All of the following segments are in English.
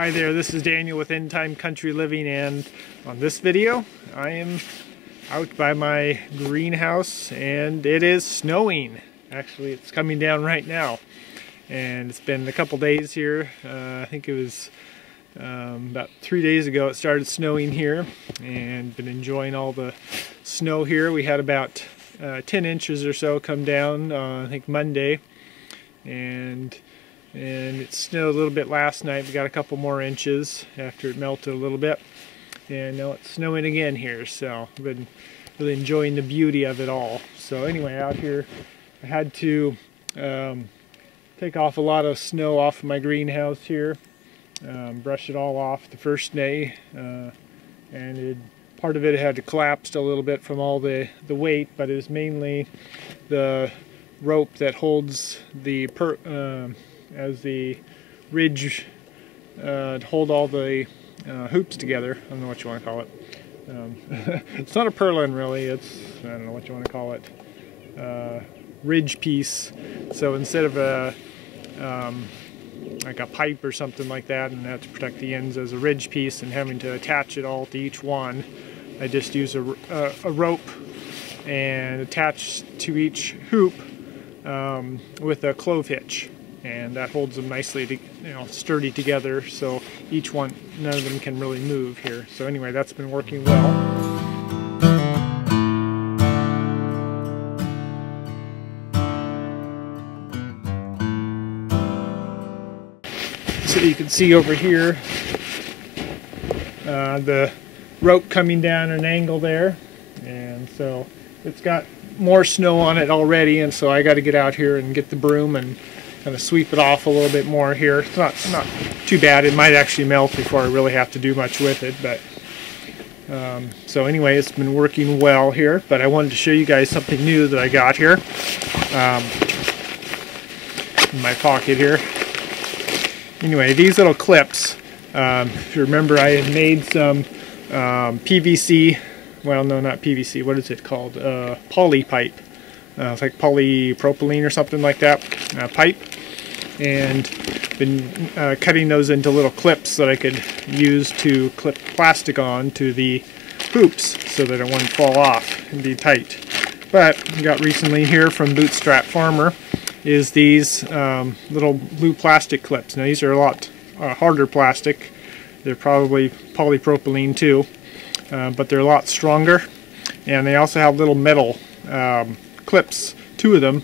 Hi there, this is Daniel with End Time Country Living, and on this video I am out by my greenhouse and it is snowing. Actually, it's coming down right now, and it's been a couple days here. I think it was about 3 days ago it started snowing here, and been enjoying all the snow here. We had about 10 inches or so come down I think Monday, and it snowed a little bit last night. We got a couple more inches after it melted a little bit, and now it's snowing again here, so I've been really enjoying the beauty of it all. So anyway, out here I had to take off a lot of snow off of my greenhouse here, brush it all off the first day, and part of it had to collapse a little bit from all the weight, but it was mainly the rope that holds the as the ridge to hold all the hoops together. I don't know what you want to call it. It's not a purlin really, it's, I don't know what you want to call it, ridge piece. So instead of a like a pipe or something like that, and have to protect the ends as a ridge piece and having to attach it all to each one, I just use a rope and attach to each hoop with a clove hitch, and that holds them nicely sturdy together, so each one, none of them can really move here. So anyway, that's been working well. So you can see over here the rope coming down an angle there, and so it's got more snow on it already, and so I got to get out here and get the broom and kind of sweep it off a little bit more here. It's not too bad. It might actually melt before I really have to do much with it, but so anyway, it's been working well here. But I wanted to show you guys something new that I got here in my pocket here. Anyway, these little clips, if you remember, I had made some PVC, well, no, not PVC, what is it called, poly pipe. It's like polypropylene or something like that, pipe, and been cutting those into little clips that I could use to clip plastic on to the hoops so that it wouldn't fall off and be tight. But I got recently here from Bootstrap Farmer is these little blue plastic clips. Now these are a lot harder plastic. They're probably polypropylene too, but they're a lot stronger, and they also have little metal clips, 2 of them,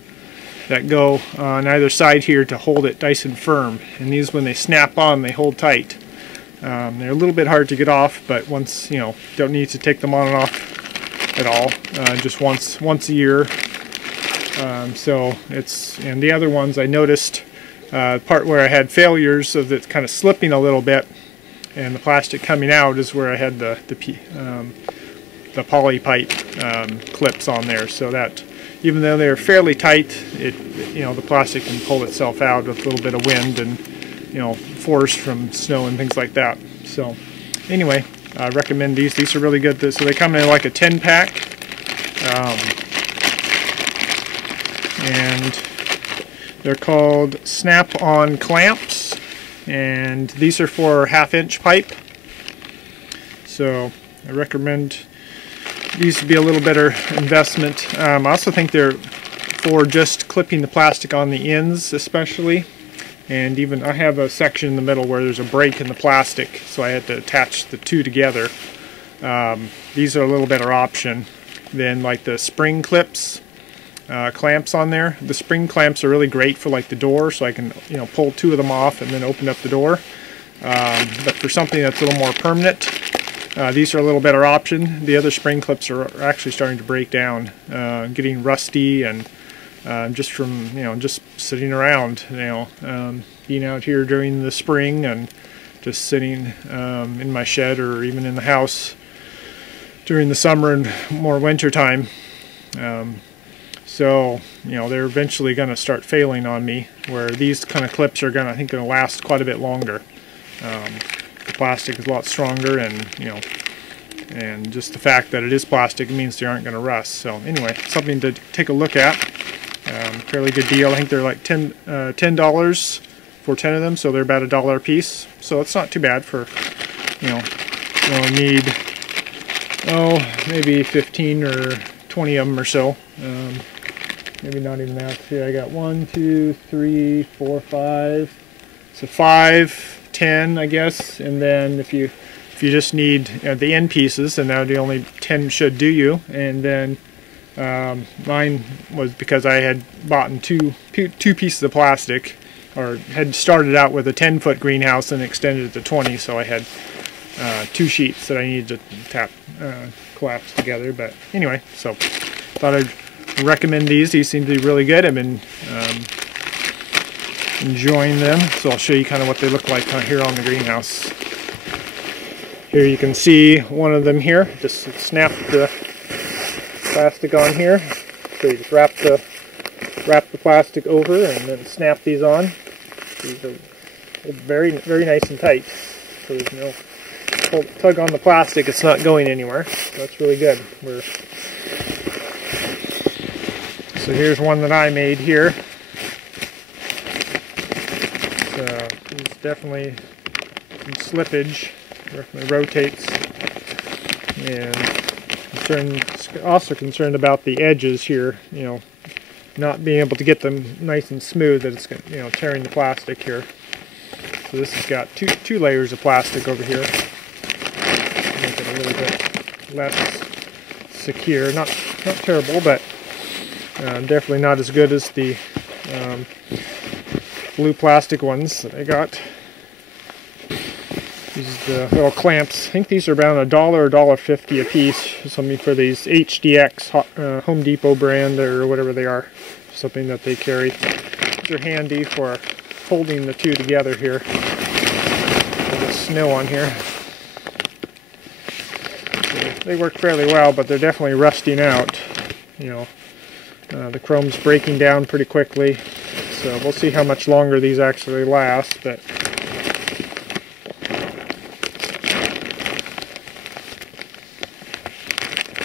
that go on either side here to hold it nice and firm. And these, when they snap on, they hold tight. They're a little bit hard to get off, but once, don't need to take them on and off at all, just once a year. So it's, and the other ones I noticed part where I had failures of it kind of slipping a little bit and the plastic coming out is where I had the poly pipe clips on there, so that even though they're fairly tight, the plastic can pull itself out with a little bit of wind and force from snow and things like that. So anyway, I recommend these. These are really good. So they come in like a 10-pack. And they're called Snap-on clamps, and these are for 1/2-inch pipe. So I recommend these to be a little better investment. I also think they're for just clipping the plastic on the ends especially, and even I have a section in the middle where there's a break in the plastic, so I had to attach the 2 together. These are a little better option than like the spring clips. Clamps on there. The spring clamps are really great for like the door, so I can pull 2 of them off and then open up the door. But for something that's a little more permanent, these are a little better option. The other spring clips are actually starting to break down, getting rusty, and just from just sitting around, being out here during the spring and just sitting in my shed or even in the house during the summer and more winter time. So, they're eventually going to start failing on me, where these kind of clips are I think going to last quite a bit longer. The plastic is a lot stronger, and just the fact that it is plastic means they aren't going to rust. So anyway, something to take a look at. Fairly good deal. I think they're like $10 for 10 of them, so they're about $1 a piece. So it's not too bad for, you know, you'll need, oh, maybe 15 or 20 of them or so. Maybe not even that. See, I got 1, 2, 3, 4, 5. So 5, 10, I guess. And then if you just need the end pieces, then that would be only 10 should do you. And then mine was because I had bought two pieces of plastic, or had started out with a 10-foot greenhouse and extended it to 20. So I had 2 sheets that I needed to collapse together. But anyway, so thought I'd recommend these. These seem to be really good. I've been enjoying them, so I'll show you kind of what they look like here on the greenhouse. Here you can see one of them here. Just snap the plastic on here. So you just wrap the plastic over and then snap these on. These are very nice and tight. So there's no tug on the plastic, it's not going anywhere. So that's really good. So here's one that I made here. So there's definitely some slippage. Definitely rotates. And also concerned about the edges here. You know, not being able to get them nice and smooth. That it's, you know, tearing the plastic here. So this has got two layers of plastic over here. Make it a little bit less secure. Not terrible, but definitely not as good as the blue plastic ones that I got. These are the little clamps. I think these are around $1 or $1.50 a piece. Something for these HDX Home Depot brand or whatever they are. Something that they carry. These are handy for holding the two together here. There's snow on here. So they work fairly well, but they're definitely rusting out. You know, the chrome's breaking down pretty quickly. So we'll see how much longer these actually last. But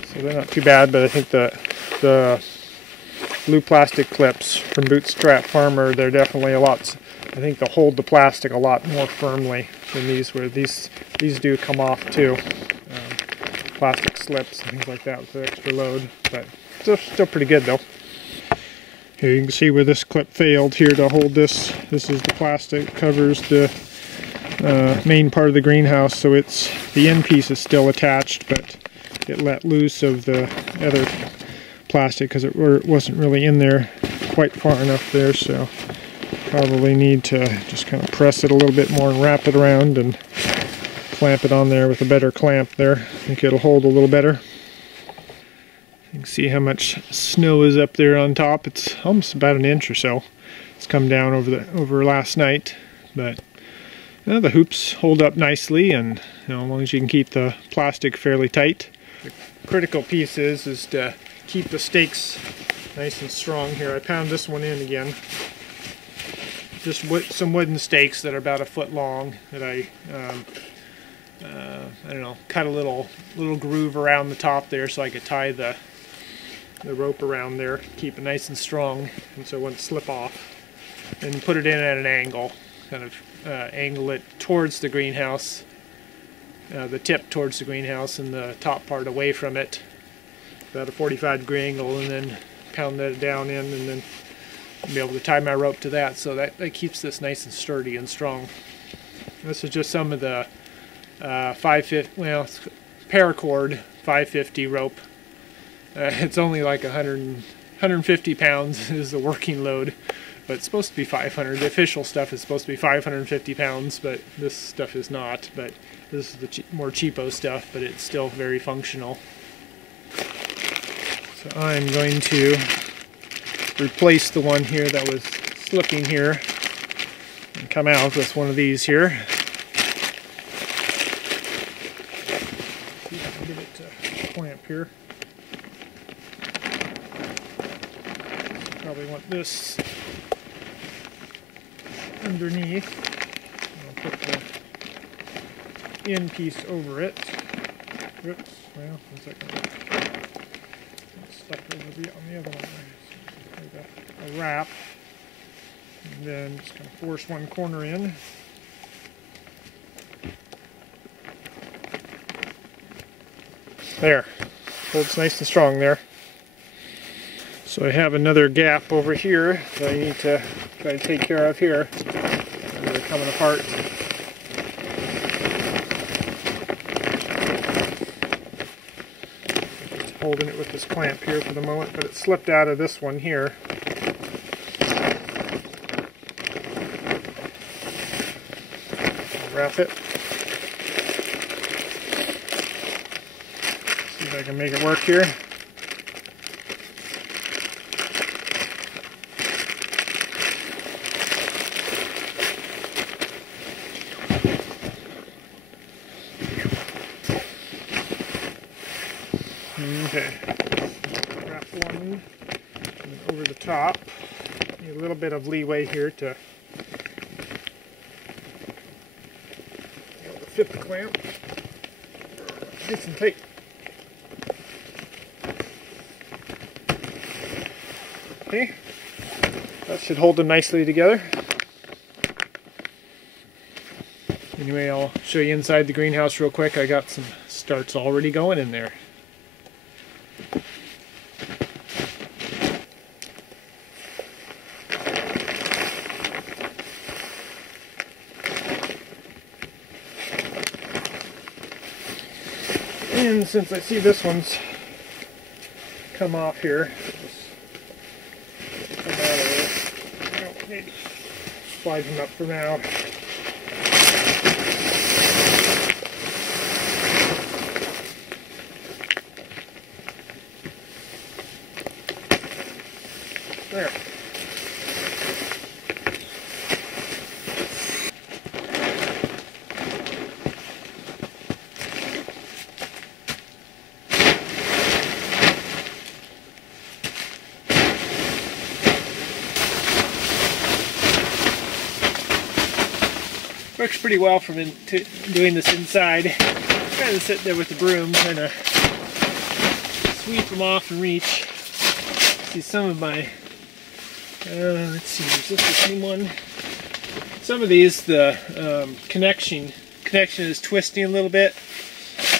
so they're not too bad. But I think the blue plastic clips from Bootstrap Farmer, they're definitely a lot. I think they'll hold the plastic a lot more firmly than these, where these do come off too. Plastic slips and things like that with the extra load, but still pretty good though. Here you can see where this clip failed here to hold this. This is the plastic, covers the main part of the greenhouse, so the end piece is still attached, but it let loose of the other plastic because it wasn't really in there quite far enough there, so probably need to just kind of press it a little bit more and wrap it around and clamp it on there with a better clamp there. I think it'll hold a little better. You can see how much snow is up there on top. It's almost about an inch or so. It's come down over last night, but you know, the hoops hold up nicely, and you know, as long as you can keep the plastic fairly tight. The critical piece is to keep the stakes nice and strong here. I pound this one in again. Just some wooden stakes that are about 1 foot long that I don't know, cut a little groove around the top there so I could tie the rope around there, keep it nice and strong, and so it wouldn't slip off. And put it in at an angle, kind of angle it towards the greenhouse, the tip towards the greenhouse and the top part away from it, about a 45-degree angle, and then pound that down in, and then be able to tie my rope to that, so that keeps this nice and sturdy and strong. This is just some of the 550, well, paracord 550 rope. It's only like 150 pounds is the working load, but it's supposed to be 500. The official stuff is supposed to be 550 pounds, but this stuff is not. But this is the more cheapo stuff, but it's still very functional. So I'm going to replace the one here that was slipping here and come out with one of these here. See if I can get it to clamp here. Probably want this underneath. I'll put the end piece over it. Oops, well, one second. Stuck over on the other one. A wrap. And then just kind of force one corner in. There. Holds nice and strong there. So I have another gap over here that I need to try to take care of here. They're coming apart. Just holding it with this clamp here for the moment, but it slipped out of this one here. Wrap it. See if I can make it work here. Okay, wrap one over the top. Need a little bit of leeway here to be able to fit the clamp. Get some tape. Okay, that should hold them nicely together. Anyway, I'll show you inside the greenhouse real quick. I got some starts already going in there. And since I see this one's come off here, just come out of it. Oh, maybe slide them up for now. There. Works pretty well for doing this inside. Kind of sit there with the broom, trying to sweep them off and reach. See some of my, let's see, is this the same one? Some of these, the connection is twisting a little bit.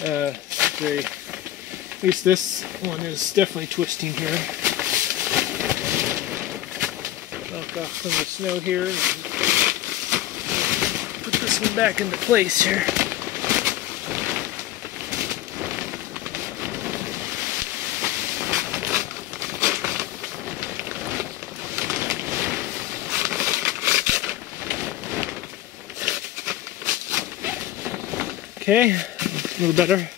At least this one is definitely twisting here. Knock off some of the snow here. Put this one back into place here. Okay, a little better.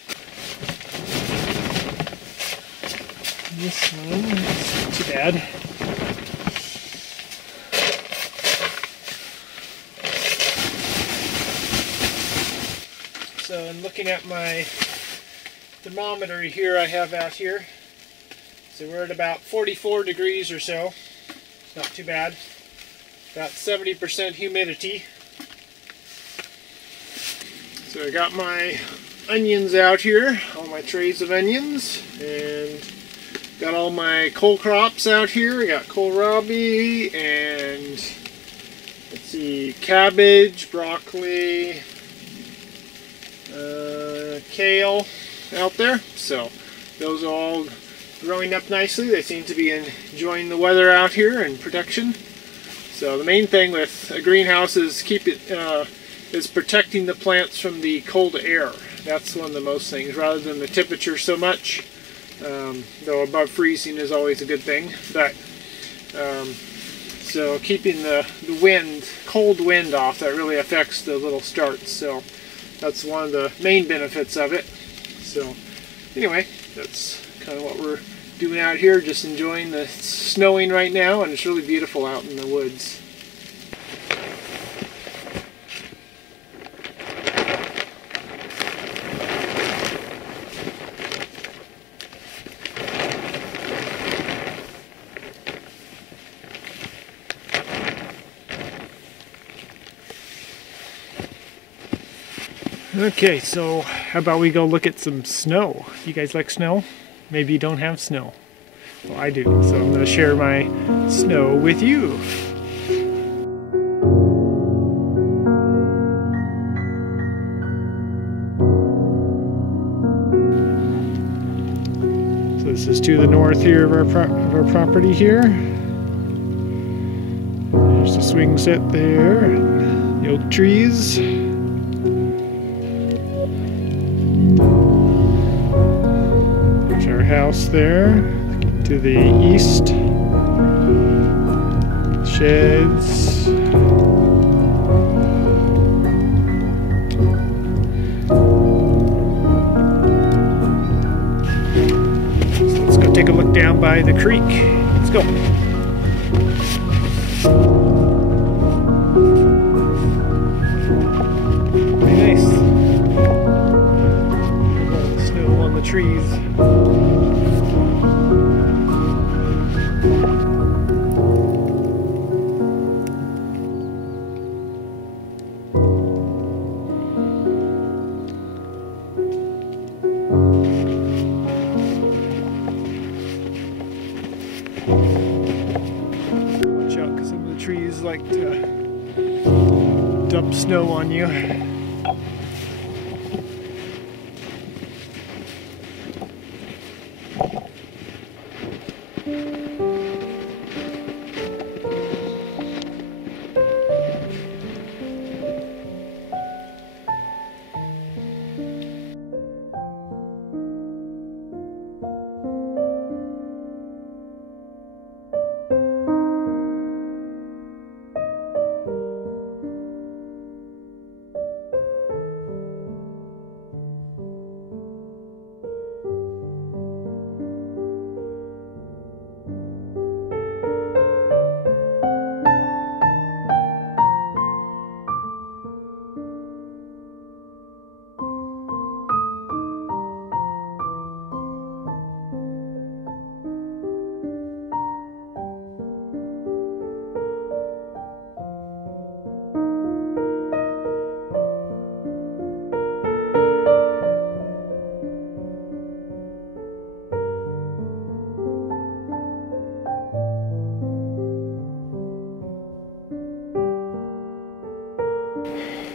This one is not too bad. So I'm looking at my thermometer here I have out here. So we're at about 44 degrees or so. It's not too bad. About 70% humidity. So I got my onions out here, all my trays of onions, and got all my cole crops out here. I got kohlrabi and, let's see, cabbage, broccoli, kale out there. So those are all growing up nicely. They seem to be enjoying the weather out here and protection. So the main thing with a greenhouse is is protecting the plants from the cold air. That's one of the most things, rather than the temperature so much. Though above freezing is always a good thing. But so keeping the wind, cold wind off, that really affects the little starts. So that's one of the main benefits of it. So anyway, that's kind of what we're doing out here, just enjoying the snowing right now, and it's really beautiful out in the woods. Okay, so how about we go look at some snow? You guys like snow? Maybe you don't have snow. Well, I do, so I'm going to share my snow with you. This is to the north here of our property here. There's the swing set there, and the oak trees. There's our house there. To the east, sheds. So let's go take a look down by the creek. Let's go. Pretty nice. All the snow on the trees. Watch out, because some of the trees like to dump snow on you.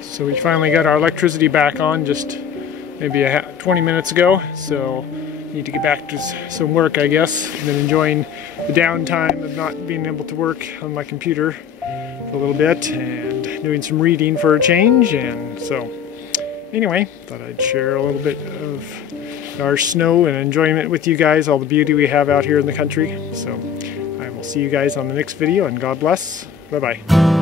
So we finally got our electricity back on just maybe 20 minutes ago, so need to get back to some work, I guess. I've been enjoying the downtime of not being able to work on my computer for a little bit and doing some reading for a change. And so anyway, thought I'd share a little bit of our snow and enjoyment with you guys, all the beauty we have out here in the country. So I will see you guys on the next video, and God bless. Bye-bye.